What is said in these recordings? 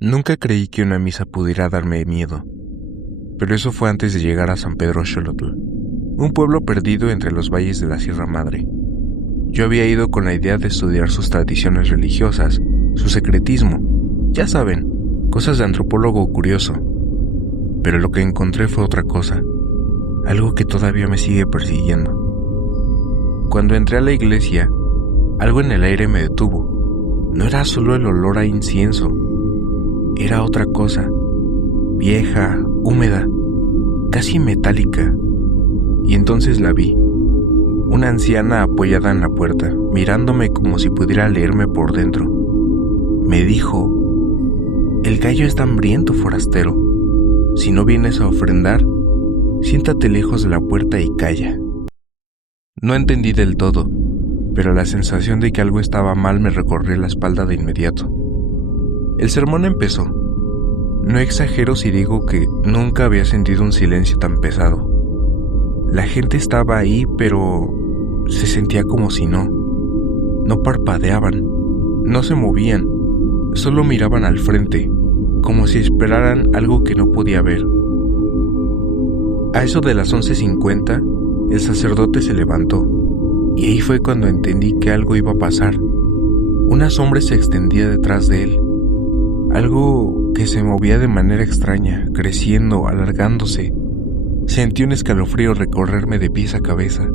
Nunca creí que una misa pudiera darme miedo, pero eso fue antes de llegar a San Pedro Xolotl, un pueblo perdido entre los valles de la Sierra Madre. Yo había ido con la idea de estudiar sus tradiciones religiosas, su secretismo, ya saben, cosas de antropólogo curioso. Pero lo que encontré fue otra cosa, algo que todavía me sigue persiguiendo. Cuando entré a la iglesia, algo en el aire me detuvo. No era solo el olor a incienso, era otra cosa, vieja, húmeda, casi metálica. Y entonces la vi, una anciana apoyada en la puerta, mirándome como si pudiera leerme por dentro. Me dijo: «El gallo está hambriento, forastero. Si no vienes a ofrendar, siéntate lejos de la puerta y calla». No entendí del todo, pero la sensación de que algo estaba mal me recorrió la espalda de inmediato. El sermón empezó. No exagero si digo que nunca había sentido un silencio tan pesado. La gente estaba ahí, pero se sentía como si no. No parpadeaban, no se movían, solo miraban al frente, como si esperaran algo que no podía ver. A eso de las 11:50, el sacerdote se levantó, y ahí fue cuando entendí que algo iba a pasar. Una sombra se extendía detrás de él, algo que se movía de manera extraña, creciendo, alargándose. Sentí un escalofrío recorrerme de pies a cabeza.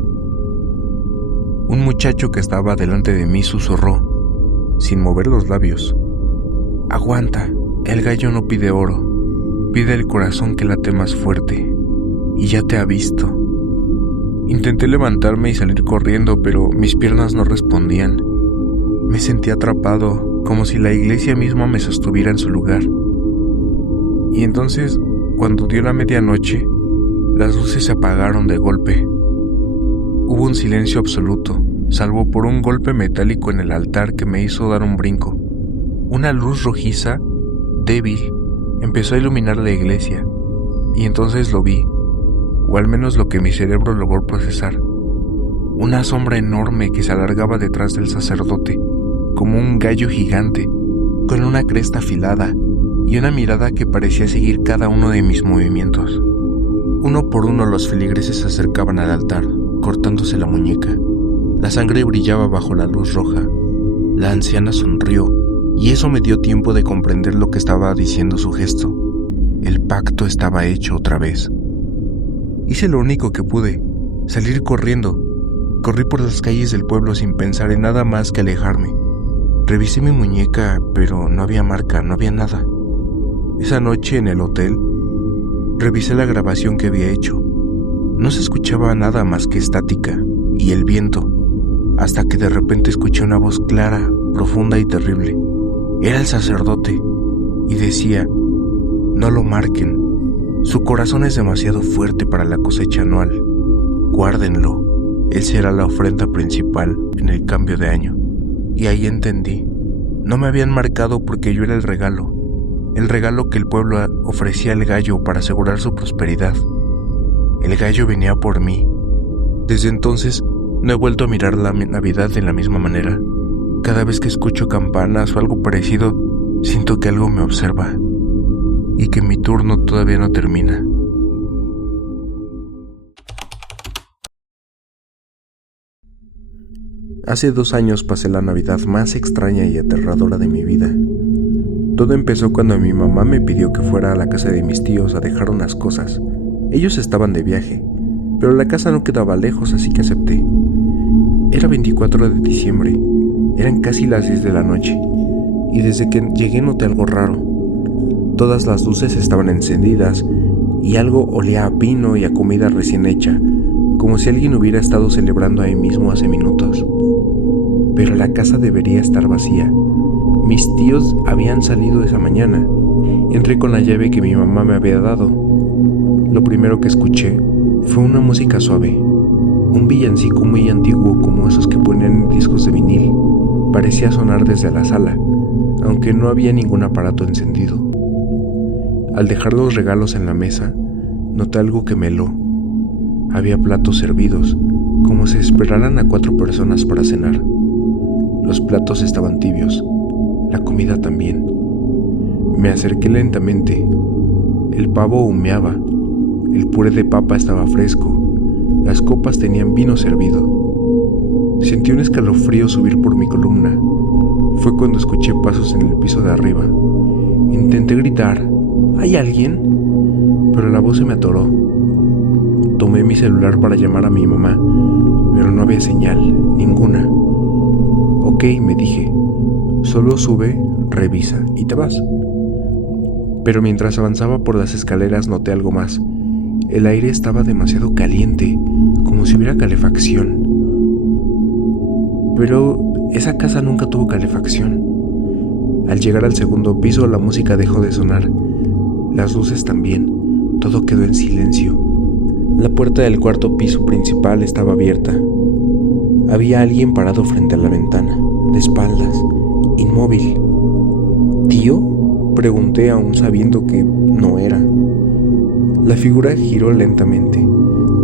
Un muchacho que estaba delante de mí susurró, sin mover los labios: «Aguanta, el gallo no pide oro, pide el corazón que late más fuerte, y ya te ha visto». Intenté levantarme y salir corriendo, pero mis piernas no respondían. Me sentí atrapado, como si la iglesia misma me sostuviera en su lugar. Y entonces, cuando dio la medianoche, las luces se apagaron de golpe. Hubo un silencio absoluto, salvo por un golpe metálico en el altar que me hizo dar un brinco. Una luz rojiza, débil, empezó a iluminar la iglesia, y entonces lo vi, o al menos lo que mi cerebro logró procesar. Una sombra enorme que se alargaba detrás del sacerdote, como un gallo gigante, con una cresta afilada y una mirada que parecía seguir cada uno de mis movimientos. Uno por uno los feligreses se acercaban al altar, cortándose la muñeca. La sangre brillaba bajo la luz roja. La anciana sonrió, y eso me dio tiempo de comprender lo que estaba diciendo su gesto. El pacto estaba hecho otra vez. Hice lo único que pude, salir corriendo. Corrí por las calles del pueblo sin pensar en nada más que alejarme. Revisé mi muñeca, pero no había marca, no había nada. Esa noche en el hotel, revisé la grabación que había hecho. No se escuchaba nada más que estática y el viento, hasta que de repente escuché una voz clara, profunda y terrible. Era el sacerdote, y decía: «No lo marquen. Su corazón es demasiado fuerte para la cosecha anual. Guárdenlo. Él será la ofrenda principal en el cambio de año». Y ahí entendí. No me habían marcado porque yo era el regalo que el pueblo ofrecía al gallo para asegurar su prosperidad. El gallo venía por mí. Desde entonces no he vuelto a mirar la Navidad de la misma manera. Cada vez que escucho campanas o algo parecido, siento que algo me observa y que mi turno todavía no termina. Hace 2 años pasé la Navidad más extraña y aterradora de mi vida. Todo empezó cuando mi mamá me pidió que fuera a la casa de mis tíos a dejar unas cosas. Ellos estaban de viaje, pero la casa no quedaba lejos, así que acepté. Era 24 de diciembre, eran casi las 10 de la noche, y desde que llegué noté algo raro. Todas las luces estaban encendidas y algo olía a pino y a comida recién hecha, como si alguien hubiera estado celebrando ahí mismo hace minutos. Pero la casa debería estar vacía. Mis tíos habían salido esa mañana. Entré con la llave que mi mamá me había dado. Lo primero que escuché fue una música suave, un villancico muy antiguo como esos que ponían en discos de vinil. Parecía sonar desde la sala, aunque no había ningún aparato encendido. Al dejar los regalos en la mesa, noté algo que me heló. Había platos servidos, como si esperaran a 4 personas para cenar. Los platos estaban tibios, la comida también. Me acerqué lentamente. El pavo humeaba, el puré de papa estaba fresco, las copas tenían vino servido. Sentí un escalofrío subir por mi columna. Fue cuando escuché pasos en el piso de arriba. Intenté gritar, ¿hay alguien? Pero la voz se me atoró. Tomé mi celular para llamar a mi mamá, pero no había señal, ninguna. Ok, me dije, solo sube, revisa y te vas. Pero mientras avanzaba por las escaleras noté algo más. El aire estaba demasiado caliente, como si hubiera calefacción. Pero esa casa nunca tuvo calefacción. Al llegar al segundo piso, la música dejó de sonar. Las luces también. Todo quedó en silencio. La puerta del cuarto piso principal estaba abierta. Había alguien parado frente a la ventana, de espaldas, inmóvil. ¿Tío?, pregunté aún sabiendo que no era. La figura giró lentamente,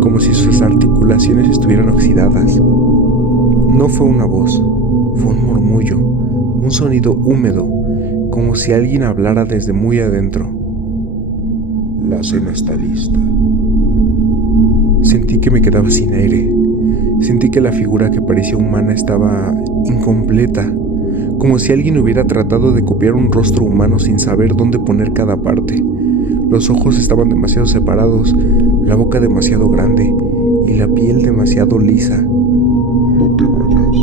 como si sus articulaciones estuvieran oxidadas. No fue una voz, fue un murmullo, un sonido húmedo, como si alguien hablara desde muy adentro. La cena está lista. Sentí que me quedaba sin aire. Sentí que la figura que parecía humana estaba incompleta, como si alguien hubiera tratado de copiar un rostro humano sin saber dónde poner cada parte. Los ojos estaban demasiado separados, la boca demasiado grande y la piel demasiado lisa. No te vayas,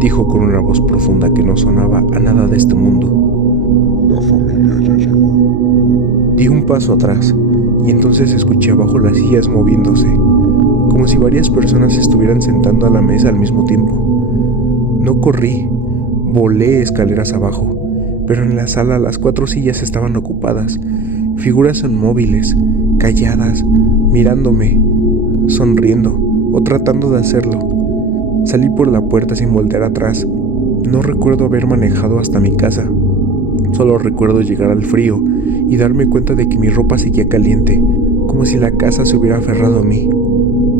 dijo con una voz profunda que no sonaba a nada de este mundo. La familia ya llegó. Di un paso atrás y entonces escuché abajo las sillas moviéndose, como si varias personas se estuvieran sentando a la mesa al mismo tiempo. No corrí, volé escaleras abajo, pero en la sala las 4 sillas estaban ocupadas. Figuras inmóviles, calladas, mirándome, sonriendo o tratando de hacerlo. Salí por la puerta sin voltear atrás. No recuerdo haber manejado hasta mi casa. Solo recuerdo llegar al frío y darme cuenta de que mi ropa seguía caliente, como si la casa se hubiera aferrado a mí.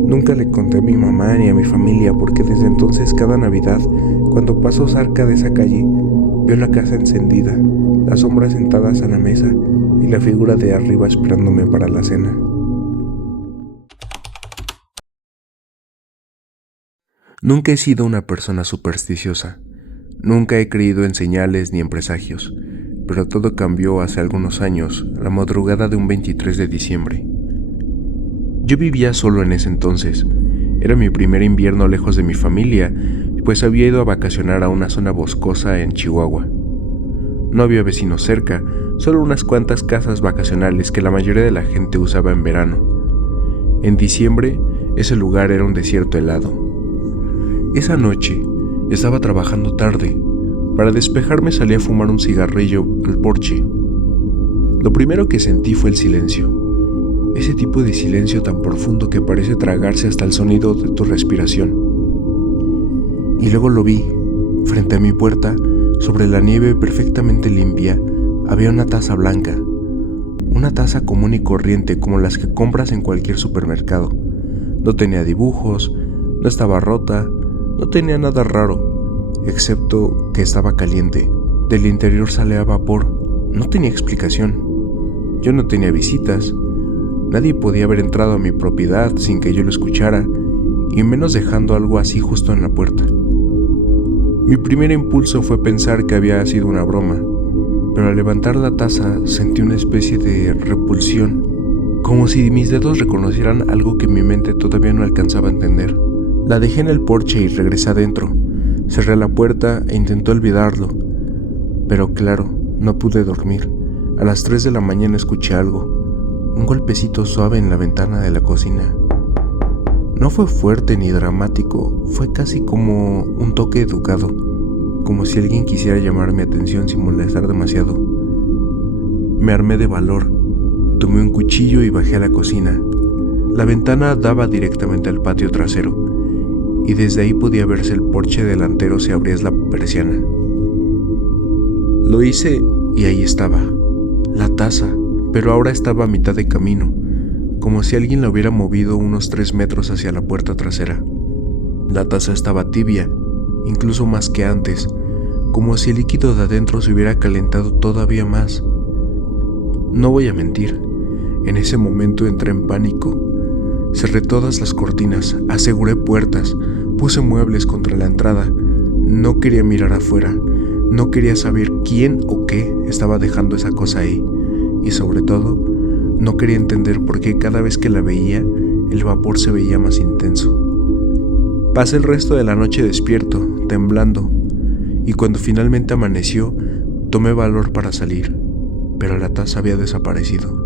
Nunca le conté a mi mamá ni a mi familia porque desde entonces cada Navidad, cuando paso cerca de esa calle, veo la casa encendida, las sombras sentadas a la mesa y la figura de arriba esperándome para la cena. Nunca he sido una persona supersticiosa. Nunca he creído en señales ni en presagios, pero todo cambió hace algunos años, la madrugada de un 23 de diciembre. Yo vivía solo en ese entonces. Era mi primer invierno lejos de mi familia, pues había ido a vacacionar a una zona boscosa en Chihuahua. No había vecinos cerca, solo unas cuantas casas vacacionales que la mayoría de la gente usaba en verano. En diciembre, ese lugar era un desierto helado. Esa noche, estaba trabajando tarde. Para despejarme salí a fumar un cigarrillo al porche. Lo primero que sentí fue el silencio. Ese tipo de silencio tan profundo que parece tragarse hasta el sonido de tu respiración. Y luego lo vi, frente a mi puerta, sobre la nieve perfectamente limpia, había una taza blanca. Una taza común y corriente como las que compras en cualquier supermercado. No tenía dibujos, no estaba rota, no tenía nada raro, excepto que estaba caliente. Del interior salía vapor, no tenía explicación. Yo no tenía visitas. Nadie podía haber entrado a mi propiedad sin que yo lo escuchara, y menos dejando algo así justo en la puerta. Mi primer impulso fue pensar que había sido una broma, pero al levantar la taza sentí una especie de repulsión, como si mis dedos reconocieran algo que mi mente todavía no alcanzaba a entender. La dejé en el porche y regresé adentro. Cerré la puerta e intenté olvidarlo, pero claro, no pude dormir. A las 3 de la mañana escuché algo. Un golpecito suave en la ventana de la cocina. No fue fuerte ni dramático, fue casi como un toque educado, como si alguien quisiera llamar mi atención sin molestar demasiado. Me armé de valor, tomé un cuchillo y bajé a la cocina. La ventana daba directamente al patio trasero, y desde ahí podía verse el porche delantero si abrías la persiana. Lo hice y ahí estaba, la taza, pero ahora estaba a mitad de camino, como si alguien la hubiera movido unos 3 metros hacia la puerta trasera. La taza estaba tibia, incluso más que antes, como si el líquido de adentro se hubiera calentado todavía más. No voy a mentir, en ese momento entré en pánico. Cerré todas las cortinas, aseguré puertas, puse muebles contra la entrada. No quería mirar afuera, no quería saber quién o qué estaba dejando esa cosa ahí. Y sobre todo, no quería entender por qué cada vez que la veía, el vapor se veía más intenso. Pasé el resto de la noche despierto, temblando, y cuando finalmente amaneció, tomé valor para salir, pero la taza había desaparecido.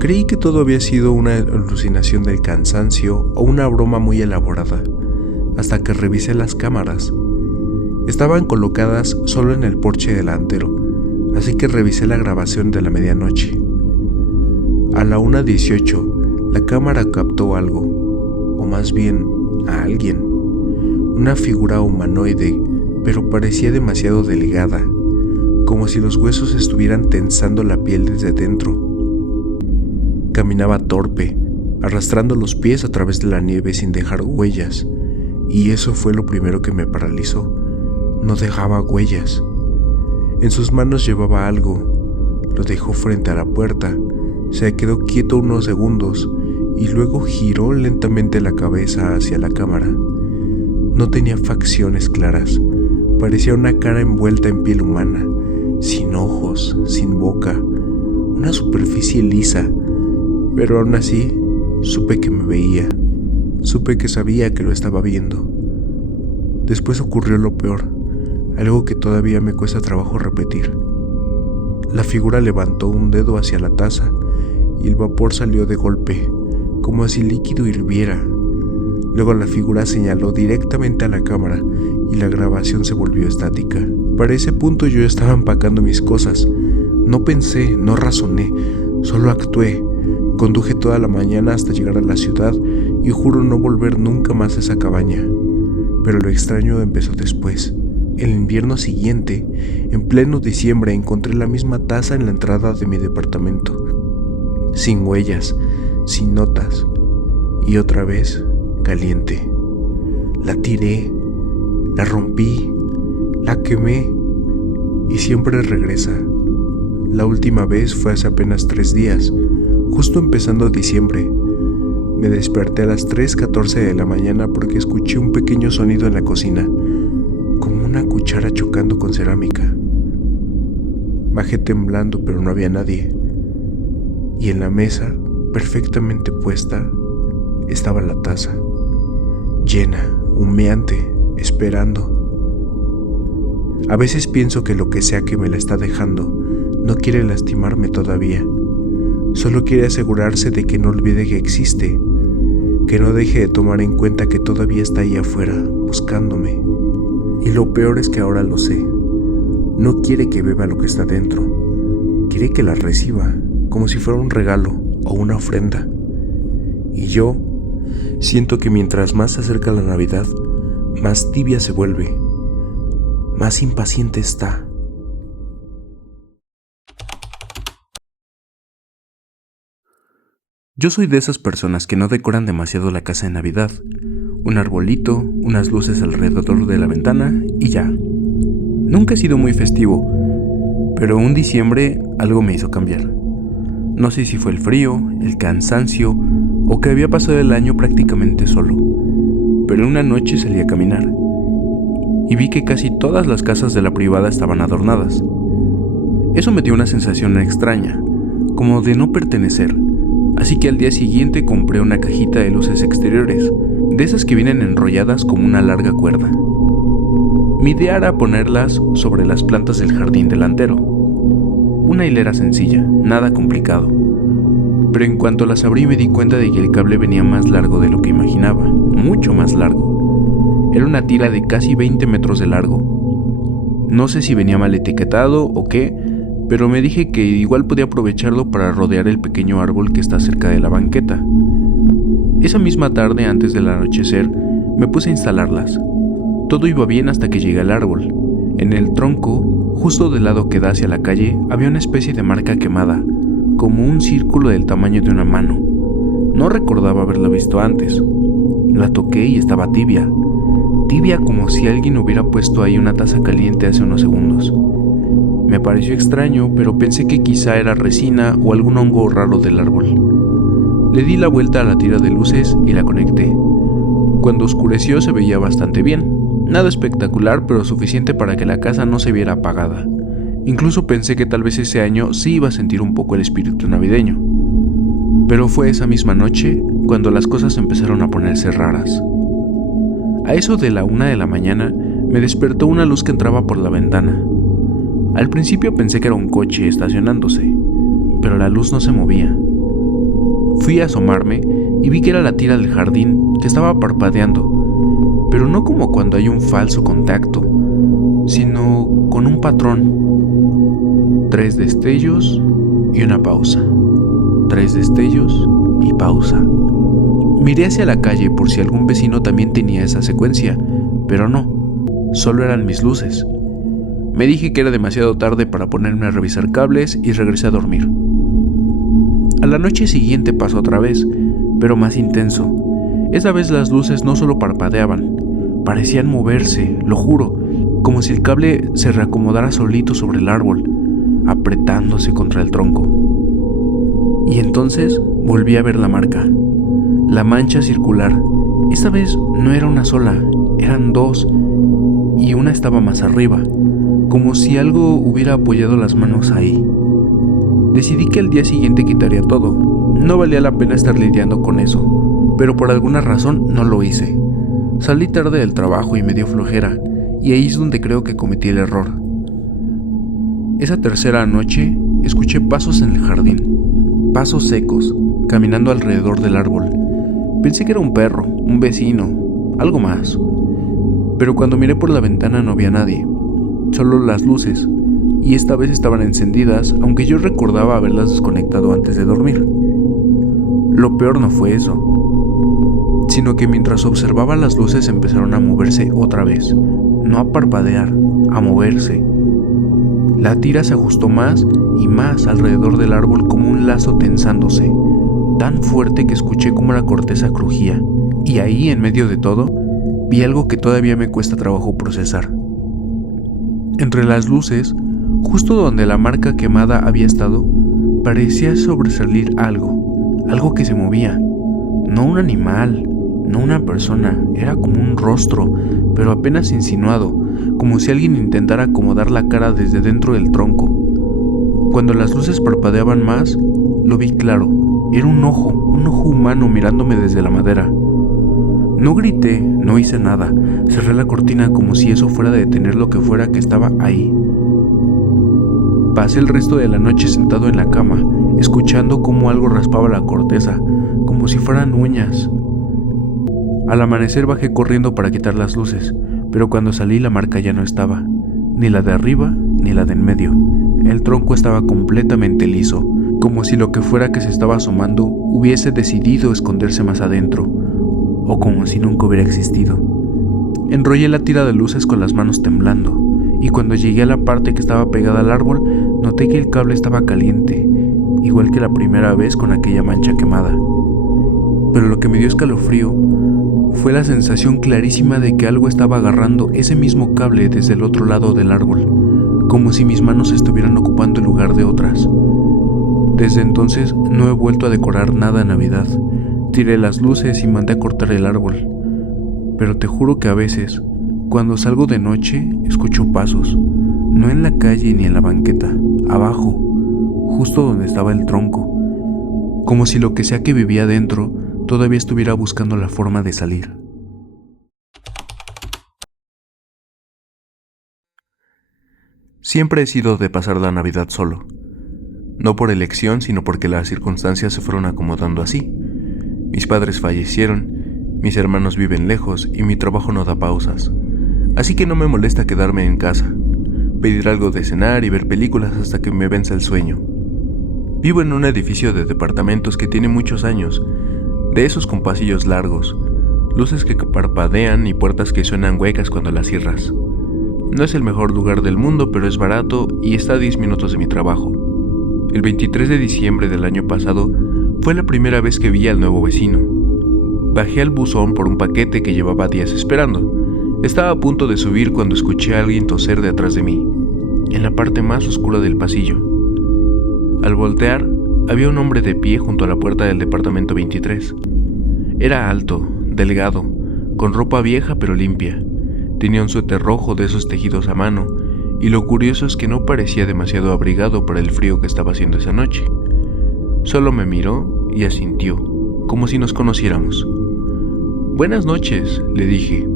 Creí que todo había sido una alucinación del cansancio o una broma muy elaborada, hasta que revisé las cámaras. Estaban colocadas solo en el porche delantero, así que revisé la grabación de la medianoche. A la 1:18, la cámara captó algo, o más bien a alguien, una figura humanoide, pero parecía demasiado delgada, como si los huesos estuvieran tensando la piel desde dentro. Caminaba torpe, arrastrando los pies a través de la nieve sin dejar huellas, y eso fue lo primero que me paralizó. No dejaba huellas. En sus manos llevaba algo. Lo dejó frente a la puerta, se quedó quieto unos segundos y luego giró lentamente la cabeza hacia la cámara. No tenía facciones claras, parecía una cara envuelta en piel humana, sin ojos, sin boca, una superficie lisa. Pero aún así, supe que me veía, supe que sabía que lo estaba viendo. Después ocurrió lo peor, algo que todavía me cuesta trabajo repetir. La figura levantó un dedo hacia la taza y el vapor salió de golpe, como si el líquido hirviera. Luego la figura señaló directamente a la cámara y la grabación se volvió estática. Para ese punto yo estaba empacando mis cosas. No pensé, no razoné, solo actué. Conduje toda la mañana hasta llegar a la ciudad y juro no volver nunca más a esa cabaña. Pero lo extraño empezó después. El invierno siguiente, en pleno diciembre, encontré la misma taza en la entrada de mi departamento. Sin huellas, sin notas. Y otra vez, caliente. La tiré, la rompí, la quemé y siempre regresa. La última vez fue hace apenas 3 días. Justo empezando diciembre, me desperté a las 3:14 de la mañana porque escuché un pequeño sonido en la cocina, como una cuchara chocando con cerámica. Bajé temblando, pero no había nadie. Y en la mesa, perfectamente puesta, estaba la taza, llena, humeante, esperando. A veces pienso que lo que sea que me la está dejando no quiere lastimarme todavía. Solo quiere asegurarse de que no olvide que existe, que no deje de tomar en cuenta que todavía está ahí afuera, buscándome. Y lo peor es que ahora lo sé. No quiere que beba lo que está dentro. Quiere que la reciba, como si fuera un regalo o una ofrenda. Y yo siento que mientras más se acerca la Navidad, más tibia se vuelve, más impaciente está. Yo soy de esas personas que no decoran demasiado la casa de Navidad. Un arbolito, unas luces alrededor de la ventana y ya. Nunca he sido muy festivo, pero un diciembre algo me hizo cambiar. No sé si fue el frío, el cansancio o que había pasado el año prácticamente solo. Pero una noche salí a caminar y vi que casi todas las casas de la privada estaban adornadas. Eso me dio una sensación extraña, como de no pertenecer. Así que al día siguiente compré una cajita de luces exteriores, de esas que vienen enrolladas como una larga cuerda. Mi idea era ponerlas sobre las plantas del jardín delantero. Una hilera sencilla, nada complicado. Pero en cuanto las abrí me di cuenta de que el cable venía más largo de lo que imaginaba, mucho más largo. Era una tira de casi 20 metros de largo. No sé si venía mal etiquetado o qué, pero me dije que igual podía aprovecharlo para rodear el pequeño árbol que está cerca de la banqueta. Esa misma tarde, antes del anochecer, me puse a instalarlas. Todo iba bien hasta que llegué al árbol. En el tronco, justo del lado que da hacia la calle, había una especie de marca quemada, como un círculo del tamaño de una mano. No recordaba haberla visto antes. La toqué y estaba tibia. Tibia como si alguien hubiera puesto ahí una taza caliente hace unos segundos. Me pareció extraño, pero pensé que quizá era resina o algún hongo raro del árbol. Le di la vuelta a la tira de luces y la conecté. Cuando oscureció se veía bastante bien. Nada espectacular, pero suficiente para que la casa no se viera apagada. Incluso pensé que tal vez ese año sí iba a sentir un poco el espíritu navideño. Pero fue esa misma noche cuando las cosas empezaron a ponerse raras. A eso de la 1 de la mañana me despertó una luz que entraba por la ventana. Al principio pensé que era un coche estacionándose, pero la luz no se movía. Fui a asomarme y vi que era la tira del jardín que estaba parpadeando, pero no como cuando hay un falso contacto, sino con un patrón. 3 destellos y una pausa. 3 destellos y pausa. Miré hacia la calle por si algún vecino también tenía esa secuencia, pero no, solo eran mis luces. Me dije que era demasiado tarde para ponerme a revisar cables y regresé a dormir. A la noche siguiente pasó otra vez, pero más intenso. Esa vez las luces no solo parpadeaban, parecían moverse, lo juro, como si el cable se reacomodara solito sobre el árbol, apretándose contra el tronco. Y entonces volví a ver la marca, la mancha circular. Esta vez no era una sola, eran 2, y una estaba más arriba, como si algo hubiera apoyado las manos ahí. Decidí que al día siguiente quitaría todo. No valía la pena estar lidiando con eso, pero por alguna razón no lo hice. Salí tarde del trabajo y me dio flojera, y ahí es donde creo que cometí el error. Esa tercera noche escuché pasos en el jardín, pasos secos, caminando alrededor del árbol. Pensé que era un perro, un vecino, algo más. Pero cuando miré por la ventana no había nadie, solo las luces, y esta vez estaban encendidas, aunque yo recordaba haberlas desconectado antes de dormir. Lo peor no fue eso, sino que mientras observaba las luces empezaron a moverse otra vez, no a parpadear, a moverse. La tira se ajustó más y más alrededor del árbol como un lazo tensándose, tan fuerte que escuché como la corteza crujía, y ahí, en medio de todo, vi algo que todavía me cuesta trabajo procesar. Entre las luces, justo donde la marca quemada había estado, parecía sobresalir algo que se movía. No un animal, no una persona, era como un rostro, pero apenas insinuado, como si alguien intentara acomodar la cara desde dentro del tronco. Cuando las luces parpadeaban más, lo vi claro. Era un ojo humano mirándome desde la madera. No grité, no hice nada, cerré la cortina como si eso fuera a detener lo que fuera que estaba ahí. Pasé el resto de la noche sentado en la cama, escuchando cómo algo raspaba la corteza, como si fueran uñas. Al amanecer bajé corriendo para quitar las luces, pero cuando salí la marca ya no estaba, ni la de arriba ni la de en medio. El tronco estaba completamente liso, como si lo que fuera que se estaba asomando hubiese decidido esconderse más adentro, o como si nunca hubiera existido. Enrollé la tira de luces con las manos temblando, y cuando llegué a la parte que estaba pegada al árbol, noté que el cable estaba caliente, igual que la primera vez con aquella mancha quemada. Pero lo que me dio escalofrío fue la sensación clarísima de que algo estaba agarrando ese mismo cable desde el otro lado del árbol, como si mis manos estuvieran ocupando el lugar de otras. Desde entonces no he vuelto a decorar nada en Navidad. Tiré las luces y mandé a cortar el árbol. Pero te juro que a veces, cuando salgo de noche, escucho pasos, no en la calle ni en la banqueta, abajo, justo donde estaba el tronco, como si lo que sea que vivía dentro todavía estuviera buscando la forma de salir. Siempre he sido de pasar la Navidad solo. No por elección, sino porque las circunstancias se fueron acomodando así. Mis padres fallecieron, mis hermanos viven lejos y mi trabajo no da pausas. Así que no me molesta quedarme en casa, pedir algo de cenar y ver películas hasta que me venza el sueño. Vivo en un edificio de departamentos que tiene muchos años, de esos con pasillos largos, luces que parpadean y puertas que suenan huecas cuando las cierras. No es el mejor lugar del mundo, pero es barato y está a 10 minutos de mi trabajo. El 23 de diciembre del año pasado fue la primera vez que vi al nuevo vecino. Bajé al buzón por un paquete que llevaba días esperando. Estaba a punto de subir cuando escuché a alguien toser detrás de mí. en la parte más oscura del pasillo. Al voltear, había un hombre de pie junto a la puerta del departamento 23. Era alto, delgado, con ropa vieja pero limpia. Tenía un suéter rojo de esos tejidos a mano, y lo curioso es que no parecía demasiado abrigado para el frío que estaba haciendo esa noche. Solo me miró y asintió, como si nos conociéramos. «Buenas noches», le dije.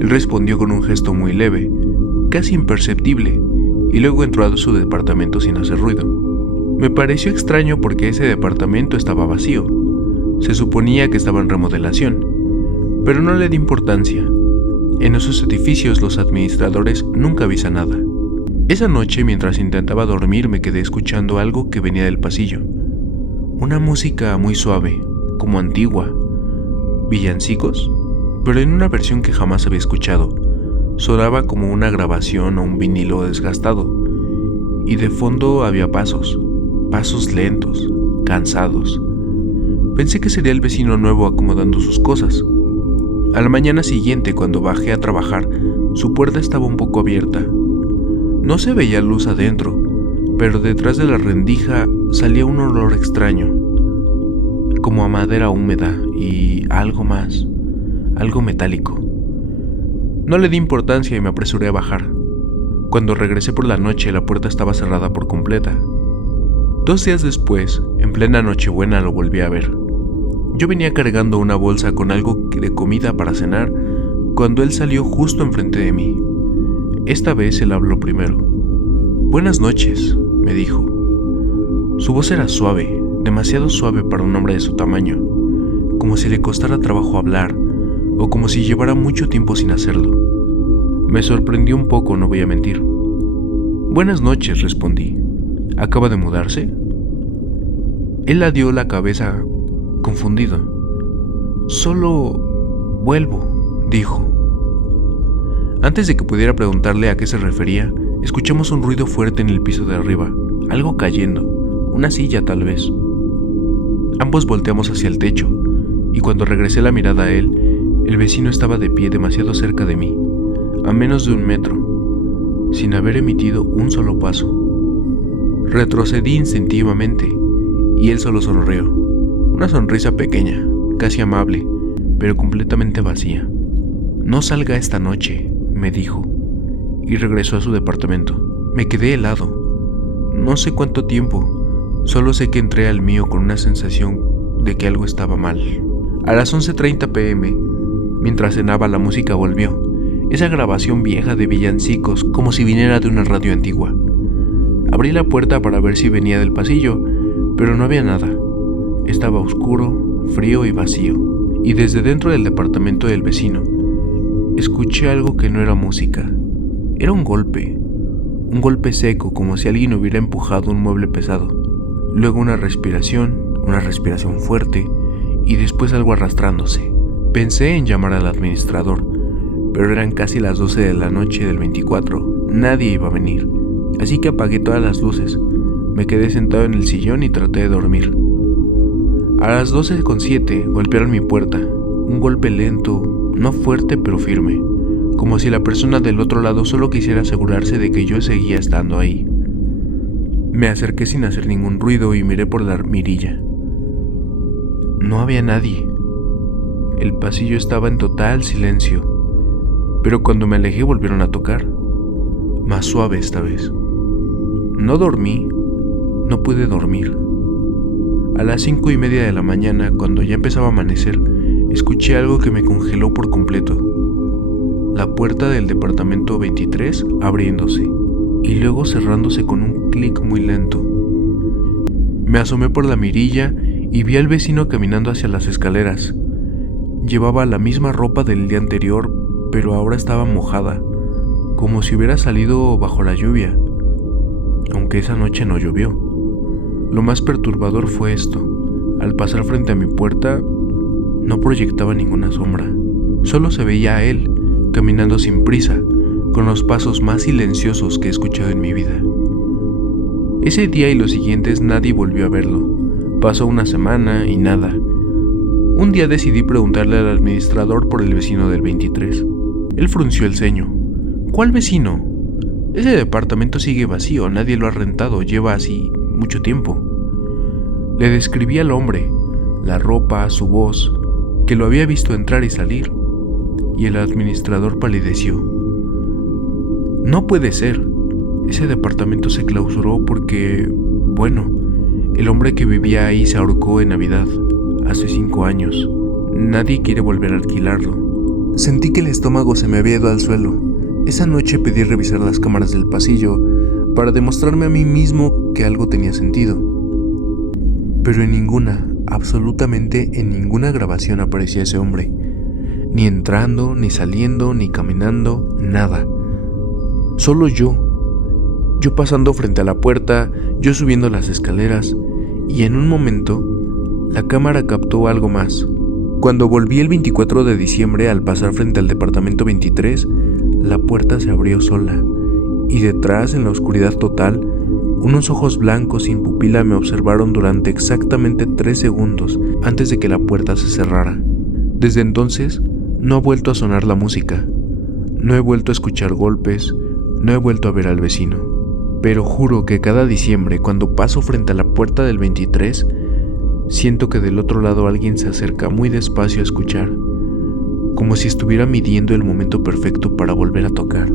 Él respondió con un gesto muy leve, casi imperceptible, y luego entró a su departamento sin hacer ruido. Me pareció extraño porque ese departamento estaba vacío. Se suponía que estaba en remodelación, pero no le di importancia. En esos edificios los administradores nunca avisan nada. Esa noche, mientras intentaba dormir, me quedé escuchando algo que venía del pasillo. Una música muy suave, como antigua. ¿Villancicos? Pero en una versión que jamás había escuchado. Sonaba como una grabación o un vinilo desgastado. Y de fondo había pasos lentos, cansados. Pensé que sería el vecino nuevo acomodando sus cosas. A la mañana siguiente, cuando bajé a trabajar, su puerta estaba un poco abierta. No se veía luz adentro, pero detrás de la rendija salía un olor extraño, como a madera húmeda y algo más, algo metálico. No le di importancia y me apresuré a bajar. Cuando regresé por la noche, la puerta estaba cerrada por completa. 2 días después, en plena Nochebuena, lo volví a ver. Yo venía cargando una bolsa con algo de comida para cenar cuando él salió justo enfrente de mí. Esta vez él habló primero. «Buenas noches», me dijo. Su voz era suave, demasiado suave para un hombre de su tamaño, como si le costara trabajo hablar o como si llevara mucho tiempo sin hacerlo. Me sorprendió un poco, no voy a mentir. «Buenas noches», respondí. «¿Acaba de mudarse?» Él dio la cabeza confundido. «Solo vuelvo», dijo. Antes de que pudiera preguntarle a qué se refería, escuchamos un ruido fuerte en el piso de arriba, algo cayendo, una silla tal vez. Ambos volteamos hacia el techo, y cuando regresé la mirada a él, el vecino estaba de pie demasiado cerca de mí, a menos de 1 metro, sin haber emitido un solo paso. Retrocedí instintivamente, y él solo sonrió, una sonrisa pequeña, casi amable, pero completamente vacía. «No salga esta noche», me dijo, y regresó a su departamento. Me quedé helado. No sé cuánto tiempo, solo sé que entré al mío con una sensación de que algo estaba mal. A las 11:30 p.m., mientras cenaba, la música volvió, esa grabación vieja de villancicos, como si viniera de una radio antigua. Abrí la puerta para ver si venía del pasillo, pero no había nada. Estaba oscuro, frío y vacío, y desde dentro del departamento del vecino escuché algo que no era música. Era un golpe seco, como si alguien hubiera empujado un mueble pesado. Luego una respiración fuerte, y después algo arrastrándose. Pensé en llamar al administrador, pero eran casi las 12 de la noche del 24, nadie iba a venir, así que apagué todas las luces, me quedé sentado en el sillón y traté de dormir. A las 12:07 golpearon mi puerta, un golpe lento, no fuerte pero firme, como si la persona del otro lado solo quisiera asegurarse de que yo seguía estando ahí. Me acerqué sin hacer ningún ruido y miré por la mirilla. No había nadie. El pasillo estaba en total silencio, pero cuando me alejé volvieron a tocar, más suave esta vez. No dormí, no pude dormir. A las 5:30 de la mañana, cuando ya empezaba a amanecer, escuché algo que me congeló por completo. La puerta del departamento 23 abriéndose y luego cerrándose con un clic muy lento. Me asomé por la mirilla y vi al vecino caminando hacia las escaleras. Llevaba la misma ropa del día anterior, pero ahora estaba mojada, como si hubiera salido bajo la lluvia, aunque esa noche no llovió. Lo más perturbador fue esto: al pasar frente a mi puerta, no proyectaba ninguna sombra. Solo se veía a él, caminando sin prisa, con los pasos más silenciosos que he escuchado en mi vida. Ese día y los siguientes nadie volvió a verlo. Pasó una semana y nada. Un día decidí preguntarle al administrador por el vecino del 23. Él frunció el ceño. «¿Cuál vecino?». Ese departamento sigue vacío, nadie lo ha rentado, lleva así mucho tiempo. Le describí al hombre, la ropa, su voz, que lo había visto entrar y salir, y el administrador palideció. No puede ser. Ese departamento se clausuró porque, bueno, el hombre que vivía ahí se ahorcó en Navidad, hace 5 años. Nadie quiere volver a alquilarlo. Sentí que el estómago se me había ido al suelo. Esa noche pedí revisar las cámaras del pasillo para demostrarme a mí mismo que algo tenía sentido. Pero en ninguna, absolutamente en ninguna grabación aparecía ese hombre. Ni entrando, ni saliendo, ni caminando, nada. Solo yo pasando frente a la puerta, yo subiendo las escaleras, y en un momento, la cámara captó algo más. Cuando volví el 24 de diciembre al pasar frente al departamento 23, la puerta se abrió sola, y detrás, en la oscuridad total, unos ojos blancos sin pupila me observaron durante exactamente 3 segundos antes de que la puerta se cerrara. Desde entonces, no ha vuelto a sonar la música, no he vuelto a escuchar golpes, no he vuelto a ver al vecino. Pero juro que cada diciembre, cuando paso frente a la puerta del 23, siento que del otro lado alguien se acerca muy despacio a escuchar, como si estuviera midiendo el momento perfecto para volver a tocar.